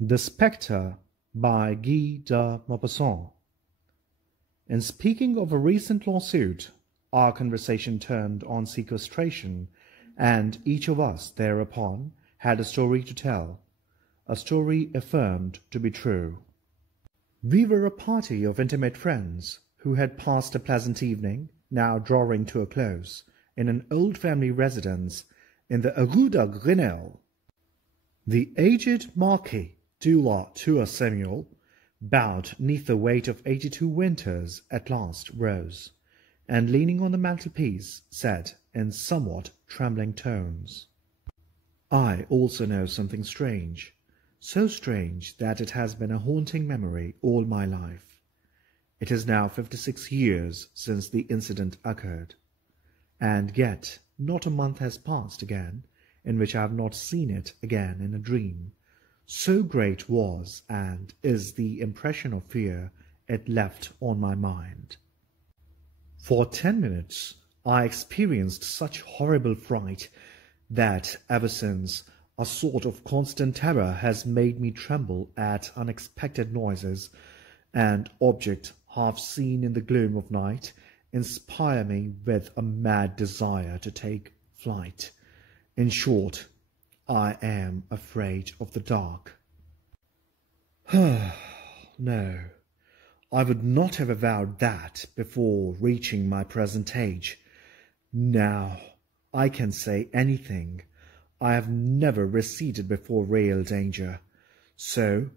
The Spectre by Guy de Maupassant. In speaking of a recent lawsuit, our conversation turned on sequestration, and each of us thereupon had a story to tell, a story affirmed to be true. We were a party of intimate friends who had passed a pleasant evening, now drawing to a close, in an old family residence in the Rue de Grenelle. The aged Marquis de la Tour Samuel, bowed neath the weight of 82 winters, at last rose, and leaning on the mantelpiece, said in somewhat trembling tones, "I also know something strange, so strange that it has been a haunting memory all my life. It is now 56 years since the incident occurred, and yet not a month has passed again in which I have not seen it again in a dream. So great was and is the impression of fear it left on my mind. For 10 minutes I experienced such horrible fright that ever since a sort of constant terror has made me tremble at unexpected noises, and objects half seen in the gloom of night inspire me with a mad desire to take flight. In short, I am afraid of the dark." No, I would not have avowed that before reaching my present age. Now I can say anything. I have never receded before real danger. So,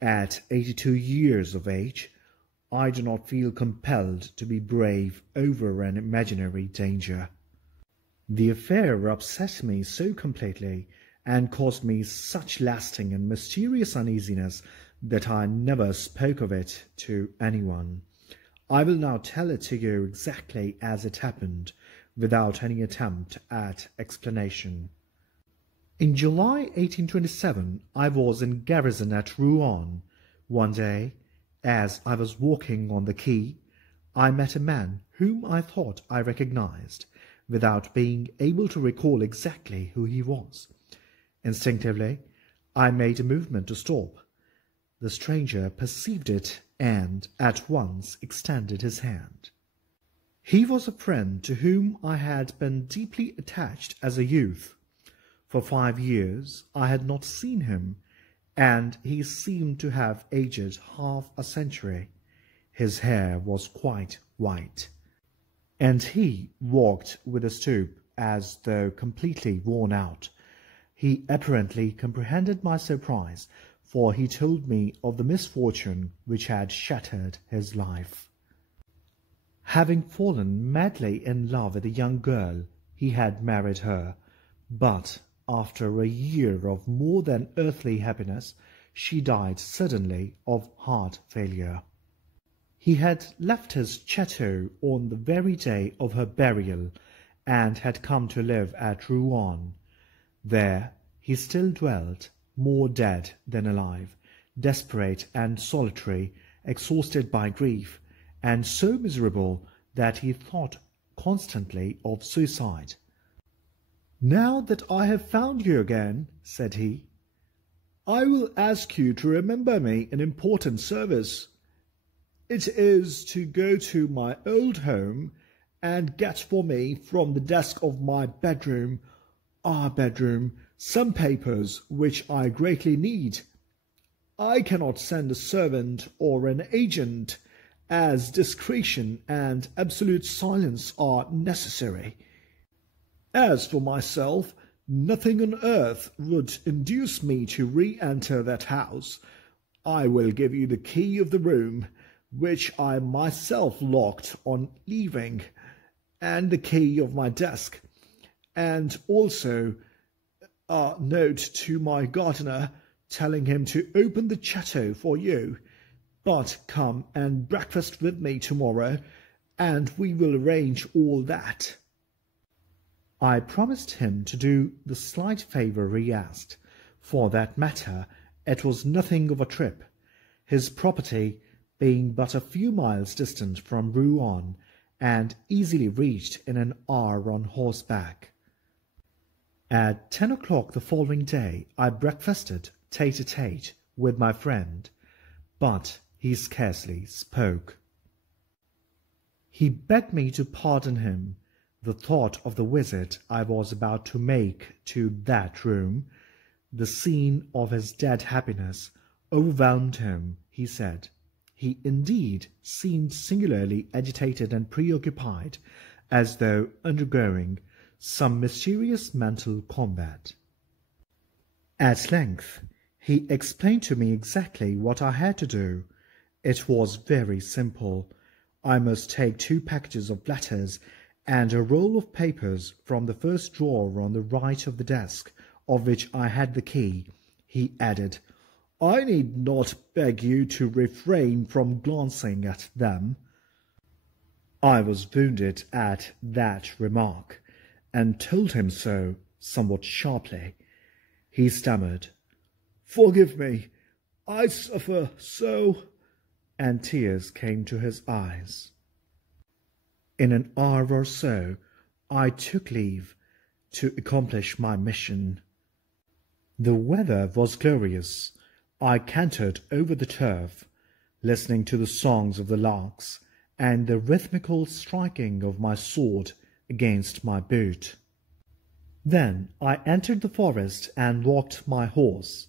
at 82 years of age, I do not feel compelled to be brave over an imaginary danger. The affair upset me so completely and caused me such lasting and mysterious uneasiness that I never spoke of it to anyone. I will now tell it to you exactly as it happened, without any attempt at explanation. In July 1827 I was in garrison at Rouen. One day, as I was walking on the quay, I met a man whom I thought I recognized, without being able to recall exactly who he was. Instinctively, I made a movement to stop. The stranger perceived it and at once extended his hand. He was a friend to whom I had been deeply attached as a youth. For 5 years I had not seen him, and he seemed to have aged half a century. His hair was quite white, and he walked with a stoop as though completely worn out. He apparently comprehended my surprise, for he told me of the misfortune which had shattered his life. Having fallen madly in love with a young girl, he had married her, but after a year of more than earthly happiness, she died suddenly of heart failure. He had left his chateau on the very day of her burial, and had come to live at Rouen. There he still dwelt, more dead than alive, desperate and solitary, exhausted by grief, and so miserable that he thought constantly of suicide. "Now that I have found you again," said he, "I will ask you to remember me an important service. It is to go to my old home and get for me from the desk of my bedroom, our bedroom, some papers which I greatly need. I cannot send a servant or an agent, as discretion and absolute silence are necessary. As for myself, nothing on earth would induce me to re-enter that house. I will give you the key of the room, which I myself locked on leaving, and the key of my desk, and also a note to my gardener telling him to open the chateau for you. But come and breakfast with me tomorrow, and we will arrange all that." I promised him to do the slight favour he asked. For that matter, it was nothing of a trip, his property being but a few miles distant from Rouen, and easily reached in an hour on horseback. At 10 o'clock the following day I breakfasted tête-à-tête with my friend, but he scarcely spoke. He begged me to pardon him. The thought of the visit I was about to make to that room, the scene of his dead happiness, overwhelmed him, he said. He indeed seemed singularly agitated and preoccupied, as though undergoing some mysterious mental combat. At length he explained to me exactly what I had to do. It was very simple. I must take 2 packages of letters and a roll of papers from the first drawer on the right of the desk, of which I had the key. He added, "I need not beg you to refrain from glancing at them." I was wounded at that remark, and told him so somewhat sharply. He stammered, "Forgive me, I suffer so," and tears came to his eyes. In an hour or so I took leave to accomplish my mission. The weather was glorious. I cantered over the turf, listening to the songs of the larks and the rhythmical striking of my sword against my boot. Then I entered the forest and walked my horse.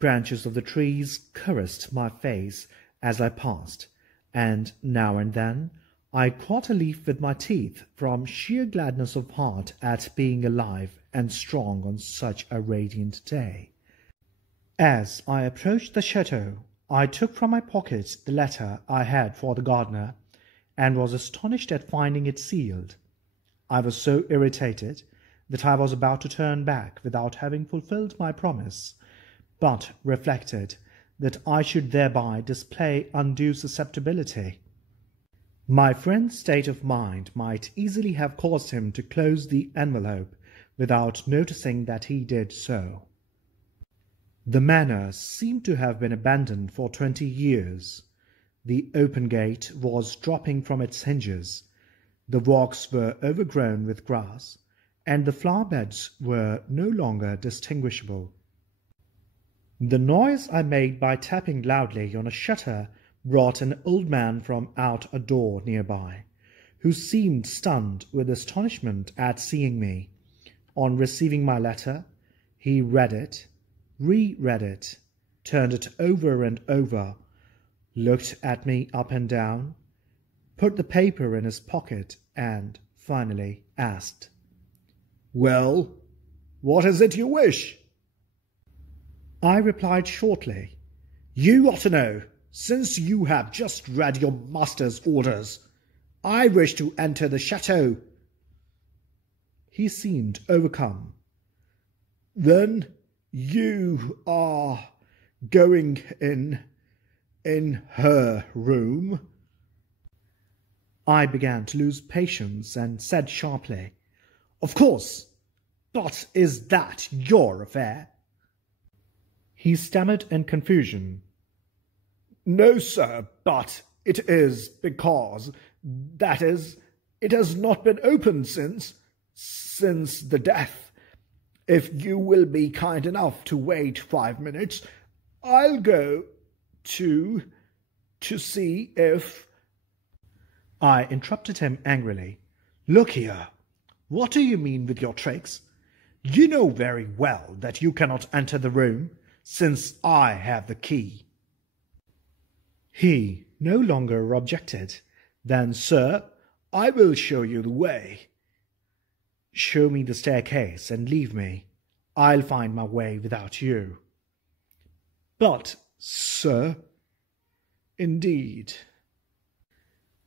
Branches of the trees caressed my face as I passed, and now and then I caught a leaf with my teeth from sheer gladness of heart at being alive and strong on such a radiant day. As I approached the chateau, I took from my pocket the letter I had for the gardener, and was astonished at finding it sealed. I was so irritated that I was about to turn back without having fulfilled my promise, but reflected that I should thereby display undue susceptibility. My friend's state of mind might easily have caused him to close the envelope without noticing that he did so. The manor seemed to have been abandoned for 20 years. The open gate was dropping from its hinges. The walks were overgrown with grass, and the flower beds were no longer distinguishable. The noise I made by tapping loudly on a shutter brought an old man from out a door nearby, who seemed stunned with astonishment at seeing me. On receiving my letter, he read it, re-read it, turned it over and over, looked at me up and down, put the paper in his pocket, and finally asked, "Well, what is it you wish?" I replied shortly, "You ought to know, since you have just read your master's orders. I wish to enter the chateau." He seemed overcome. "Then you are going in her room?" I began to lose patience and said sharply, "Of course, but is that your affair?" He stammered in confusion. "No, sir, but it is because, that is, it has not been opened since the death. If you will be kind enough to wait 5 minutes, I'll go to see if—" I interrupted him angrily. "Look here, what do you mean with your tricks? You know very well that you cannot enter the room, since I have the key." He no longer objected. "Then, sir, I will show you the way." "Show me the staircase and leave me. I'll find my way without you." "But, sir—" "Indeed."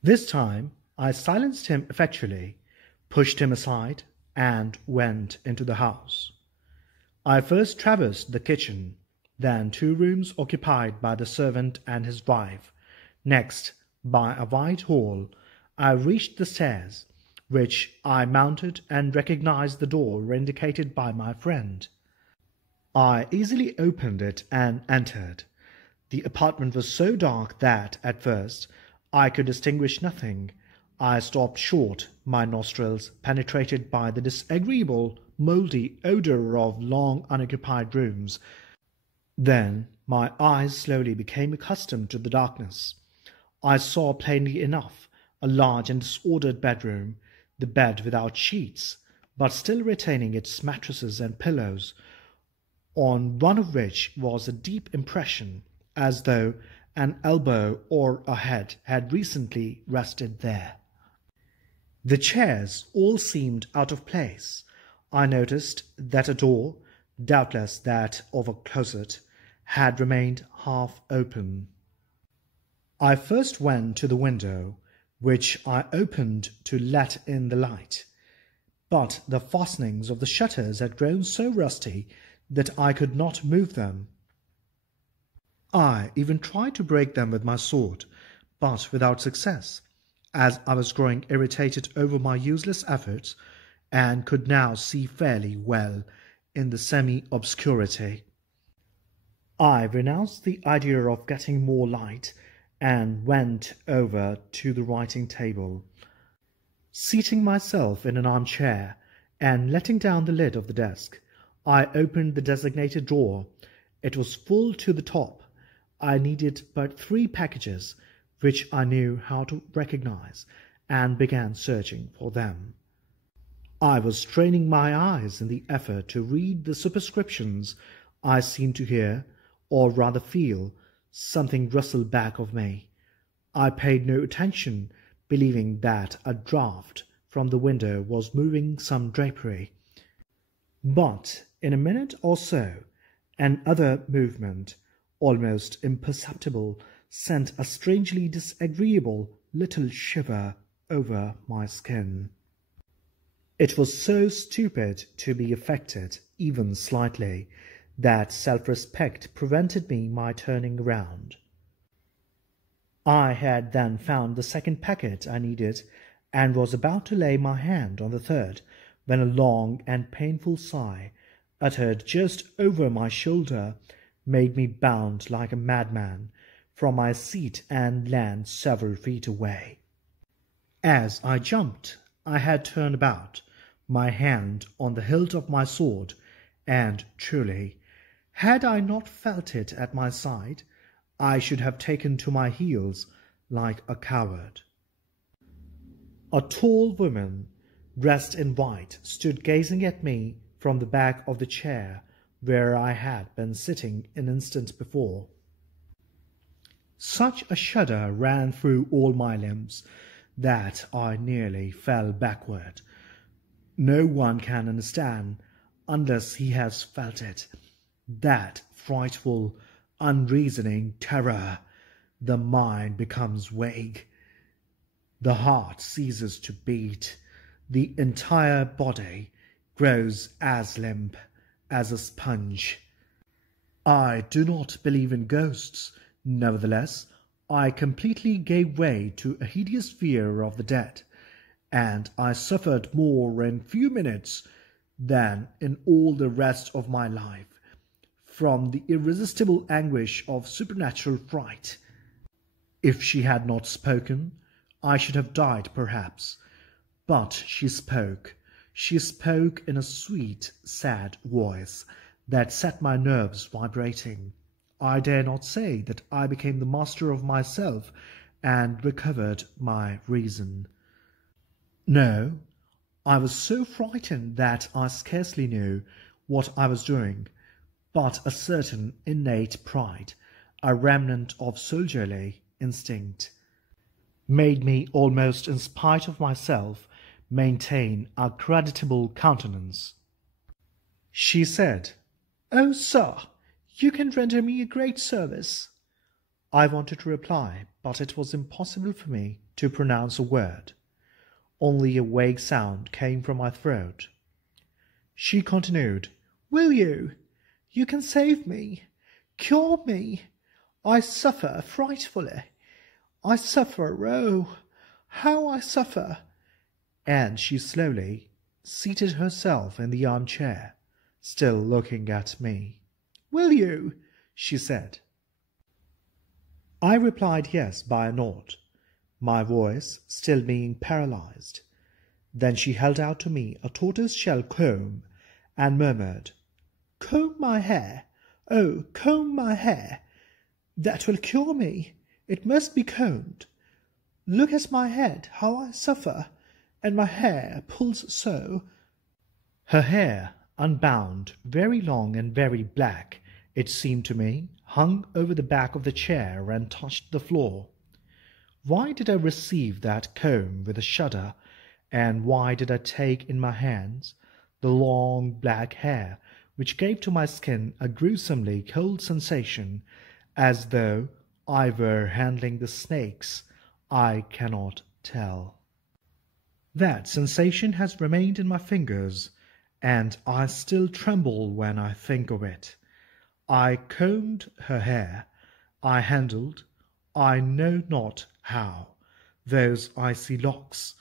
This time I silenced him effectually, pushed him aside, and went into the house. I first traversed the kitchen, then 2 rooms occupied by the servant and his wife. Next, by a wide hall, I reached the stairs, which I mounted and recognized the door indicated by my friend. I easily opened it and entered. The apartment was so dark that, at first, I could distinguish nothing. I stopped short, my nostrils penetrated by the disagreeable, mouldy odour of long unoccupied rooms. Then My eyes slowly became accustomed to the darkness. I saw plainly enough a large and disordered bedroom, the bed without sheets, but still retaining its mattresses and pillows, on one of which was a deep impression, as though an elbow or a head had recently rested there. The chairs all seemed out of place. I noticed that a door, doubtless that of a closet, had remained half open. I first went to the window, which I opened to let in the light, but the fastenings of the shutters had grown so rusty that I could not move them. I even tried to break them with my sword, but without success, as I was growing irritated over my useless efforts, and could now see fairly well in the semi-obscurity. I renounced the idea of getting more light, and went over to the writing table. Seating myself in an armchair, and letting down the lid of the desk, I opened the designated drawer. It was full to the top. I needed but 3 packages, which I knew how to recognize, and began searching for them. I was straining my eyes in the effort to read the superscriptions. I seemed to hear, or rather feel, something rustle back of me. I paid no attention, believing that a draught from the window was moving some drapery. But in a minute or so, another movement, almost imperceptible, sent a strangely disagreeable little shiver over my skin. It was so stupid to be affected, even slightly, that self-respect prevented my turning round. I had then found the second packet I needed, and was about to lay my hand on the third, when a long and painful sigh, uttered just over my shoulder, made me bound like a madman from my seat and land several feet away. As I jumped, I had turned about, my hand on the hilt of my sword, and truly, had I not felt it at my side, I should have taken to my heels like a coward. A tall woman, dressed in white, stood gazing at me from the back of the chair where I had been sitting an instant before. Such a shudder ran through all my limbs that I nearly fell backward. No one can understand, unless he has felt it, that frightful, unreasoning terror. The mind becomes vague. The heart ceases to beat. The entire body grows as limp as a sponge. I do not believe in ghosts. Nevertheless, I completely gave way to a hideous fear of the dead, and I suffered more in few minutes than in all the rest of my life, from the irresistible anguish of supernatural fright. If she had not spoken, I should have died perhaps, but she spoke. She spoke in a sweet, sad voice that set my nerves vibrating. I dare not say that I became the master of myself and recovered my reason. No, I was so frightened that I scarcely knew what I was doing, but a certain innate pride, a remnant of soldierly instinct, made me, almost in spite of myself, maintain a creditable countenance. She said, "Oh, sir, you can render me a great service." I wanted to reply, but it was impossible for me to pronounce a word. Only a vague sound came from my throat. She continued, "Will you? You can save me, cure me. I suffer frightfully. I suffer, oh, how I suffer." And she slowly seated herself in the armchair, still looking at me. "Will you?" she said. I replied yes by a nod, my voice still being paralyzed. Then she held out to me a tortoise-shell comb and murmured, "Comb my hair. "Oh, comb my hair. That will cure me. It must be combed. Look at my head, how I suffer, and my hair pulls so." Her hair, unbound, very long and very black, it seemed to me, hung over the back of the chair and touched the floor. Why did I receive that comb with a shudder, and why did I take in my hands the long black hair, which gave to my skin a gruesomely cold sensation, as though I were handling the snakes? I cannot tell. That sensation has remained in my fingers, and I still tremble when I think of it. I combed her hair, I handled, I know not how, those icy locks.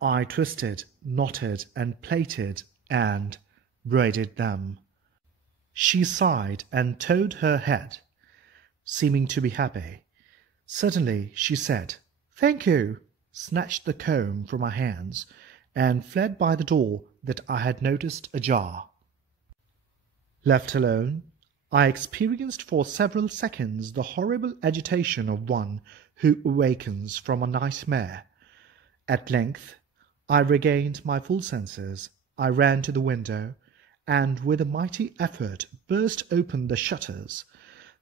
I twisted, knotted, and plaited, and braided them. She sighed and toed her head, seeming to be happy. Suddenly she said, "Thank you," snatched the comb from my hands, and fled by the door that I had noticed ajar. Left alone, I experienced for several seconds the horrible agitation of one who awakens from a nightmare. At length I regained my full senses. I ran to the window, and with a mighty effort burst open the shutters,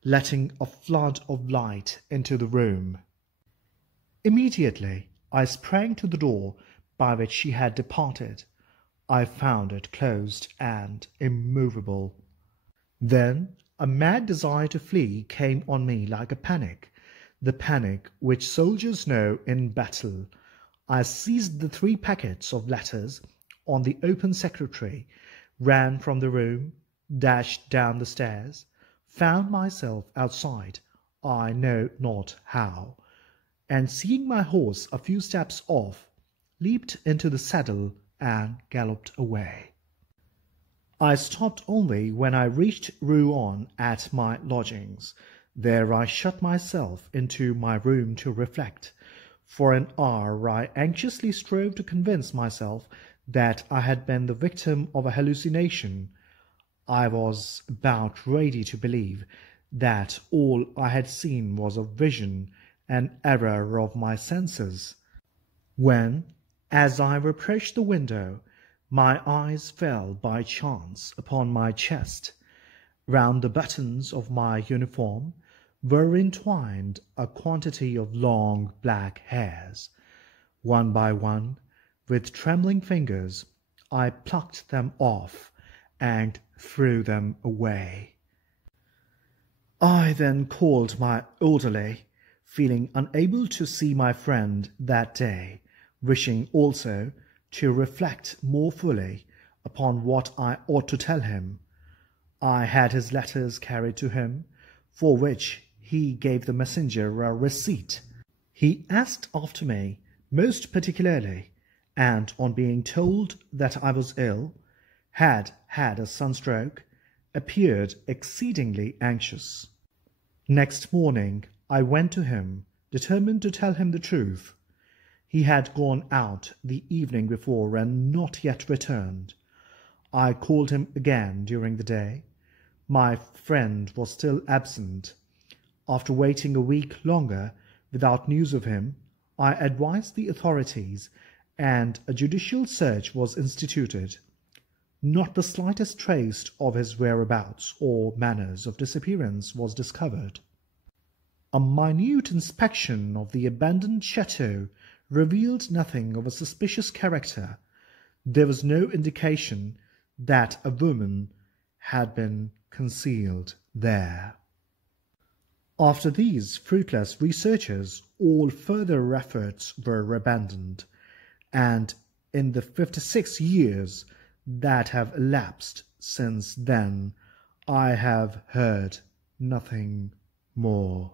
letting a flood of light into the room. Immediately I sprang to the door by which she had departed. I found it closed and immovable. Then a mad desire to flee came on me like a panic, the panic which soldiers know in battle. I seized the 3 packets of letters on the open secretary, ran from the room, dashed down the stairs, found myself outside, I know not how, and seeing my horse a few steps off, leaped into the saddle and galloped away. I stopped only when I reached Rouen at my lodgings. There I shut myself into my room to reflect. For an hour I anxiously strove to convince myself that I had been the victim of a hallucination. I was about ready to believe that all I had seen was a vision, an error of my senses, when, as I approached the window, my eyes fell by chance upon my chest. Round the buttons of my uniform were entwined a quantity of long black hairs. One by one, with trembling fingers, I plucked them off and threw them away. I then called my orderly, feeling unable to see my friend that day, wishing also to reflect more fully upon what I ought to tell him. I had his letters carried to him, for which he gave the messenger a receipt. He asked after me most particularly, and on being told that I was ill, had had a sunstroke, appeared exceedingly anxious. Next morning I went to him, determined to tell him the truth. He had gone out the evening before and not yet returned. I called him again during the day. My friend was still absent. After waiting a week longer without news of him, I advised the authorities, and a judicial search was instituted. Not the slightest trace of his whereabouts or manners of disappearance was discovered. A minute inspection of the abandoned chateau revealed nothing of a suspicious character. There was no indication that a woman had been concealed there. After these fruitless researches, all further efforts were abandoned, and in the 56 years that have elapsed since then, I have heard nothing more.